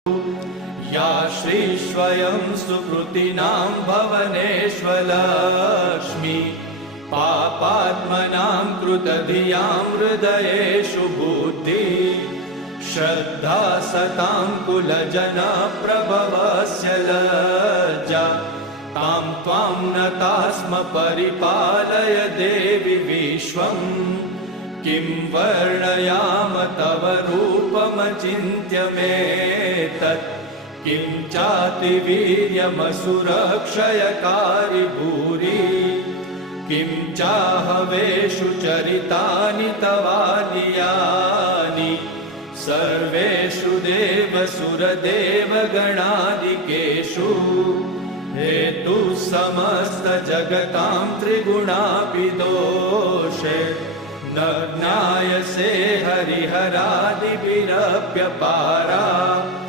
या श्रीस्वयं सुकृतिनां भवनेष्वलक्ष्मी पापात्मनां कृतधियां हृदयेषु बुद्धि श्रद्धा सतां कुलजनप्रभवस्य लज्जा तां त्वां नतास्म परिपालय देवि विश्वम् किं वर्णयाम तव रूपमचिन्त्यमेतत् किं चातिवीर्यमसुरक्षयकारि भूरि किं चाहवेषु चरितानि तवानियानि सर्वेषु देवसुरदेवगणादिकेषु हेतु समस्तजगतां त्रिगुणापि दोषे न ज्ञायसे हरिहरादिभिरप्यपारा